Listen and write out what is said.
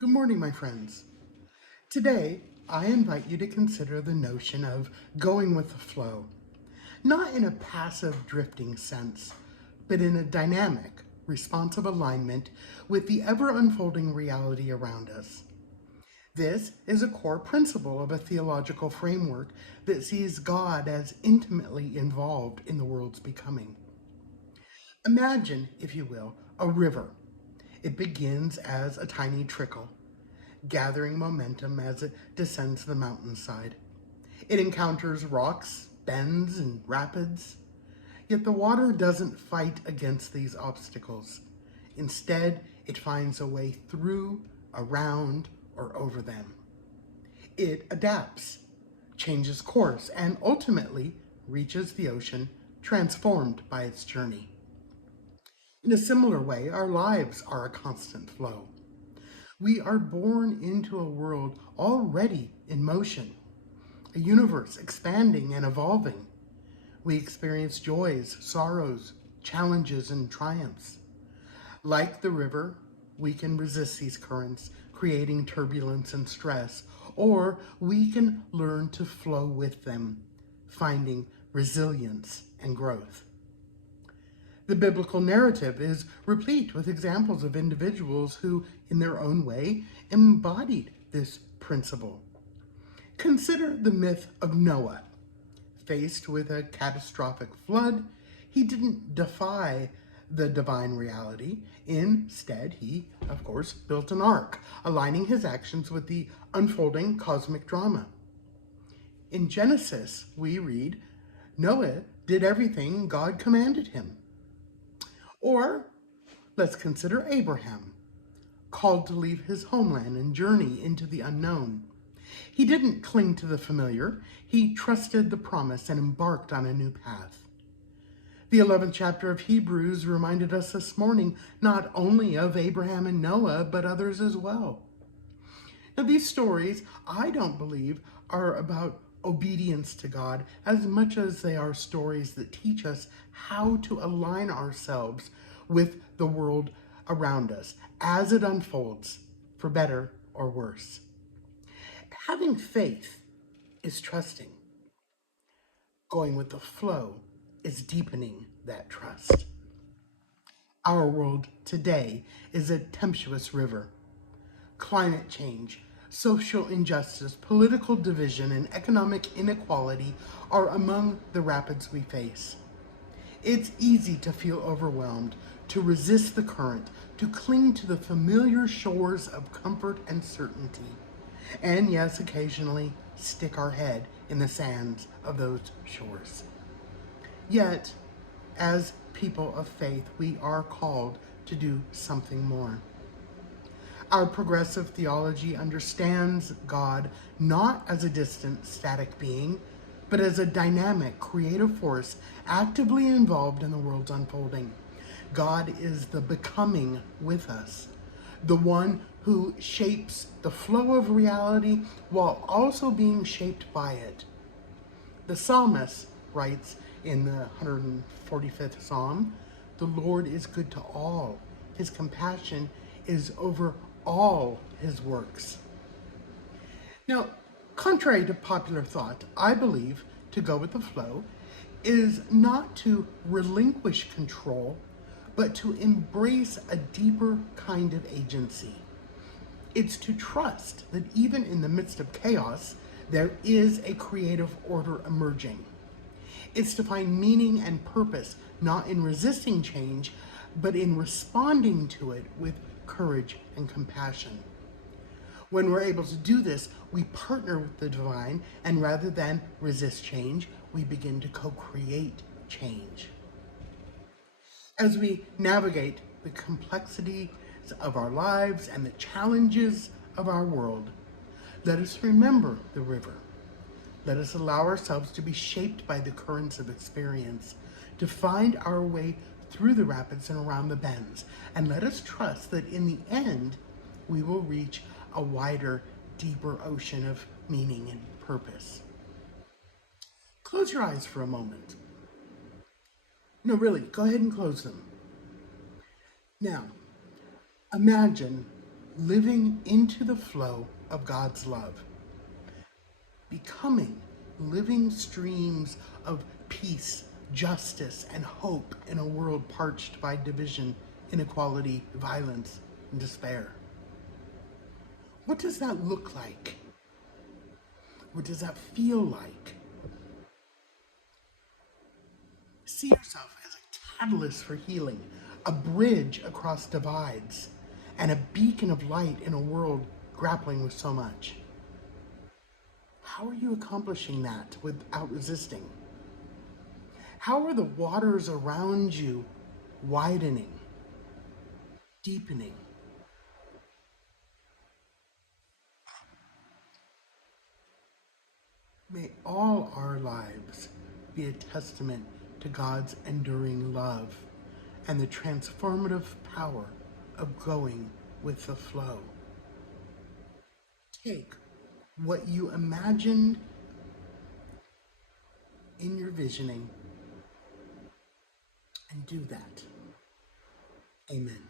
Good morning, my friends. Today, I invite you to consider the notion of going with the flow, not in a passive drifting sense, but in a dynamic, responsive alignment with the ever unfolding reality around us. This is a core principle of a theological framework that sees God as intimately involved in the world's becoming. Imagine, if you will, a river. It begins as a tiny trickle, gathering momentum as it descends the mountainside. It encounters rocks, bends, and rapids, yet the water doesn't fight against these obstacles. Instead, it finds a way through, around, or over them. It adapts, changes course, and ultimately reaches the ocean, transformed by its journey. In a similar way, our lives are a constant flow. We are born into a world already in motion, a universe expanding and evolving. We experience joys, sorrows, challenges, and triumphs. Like the river, we can resist these currents, creating turbulence and stress, or we can learn to flow with them, finding resilience and growth. The biblical narrative is replete with examples of individuals who, in their own way, embodied this principle. Consider the myth of Noah. Faced with a catastrophic flood, he didn't defy the divine reality. Instead, he, of course, built an ark, aligning his actions with the unfolding cosmic drama. In Genesis, we read, Noah did everything God commanded him. Or let's consider Abraham, called to leave his homeland and journey into the unknown. He didn't cling to the familiar, he trusted the promise and embarked on a new path. The 11th chapter of Hebrews reminded us this morning not only of Abraham and Noah, but others as well. Now, these stories, I don't believe, are about obedience to God as much as they are stories that teach us how to align ourselves with the world around us as it unfolds, for better or worse. Having faith is trusting. Going with the flow is deepening that trust. Our world today is a tempestuous river. Climate change, social injustice, political division, and economic inequality are among the rapids we face. It's easy to feel overwhelmed, to resist the current, to cling to the familiar shores of comfort and certainty, and yes, occasionally stick our head in the sands of those shores. Yet, as people of faith, we are called to do something more. Our progressive theology understands God not as a distant, static being, but as a dynamic, creative force actively involved in the world's unfolding. God is the becoming with us, the one who shapes the flow of reality while also being shaped by it. The psalmist writes in the 145th Psalm, "The Lord is good to all. His compassion is over all his works." Now, contrary to popular thought, I believe to go with the flow is not to relinquish control, but to embrace a deeper kind of agency. It's to trust that even in the midst of chaos, there is a creative order emerging. It's to find meaning and purpose not in resisting change, but in responding to it with courage and compassion. When we're able to do this, we partner with the divine, and rather than resist change, we begin to co-create change. As we navigate the complexities of our lives and the challenges of our world, let us remember the river. Let us allow ourselves to be shaped by the currents of experience, to find our way through the rapids and around the bends. And let us trust that in the end, we will reach a wider, deeper ocean of meaning and purpose. Close your eyes for a moment. No, really, go ahead and close them. Now, imagine living into the flow of God's love, becoming living streams of peace, justice, and hope in a world parched by division, inequality, violence, and despair. What does that look like? What does that feel like? See yourself as a catalyst for healing, a bridge across divides, and a beacon of light in a world grappling with so much. How are you accomplishing that without resisting? How are the waters around you widening, deepening? May all our lives be a testament to God's enduring love and the transformative power of going with the flow. Take what you imagined in your visioning and do that. Amen.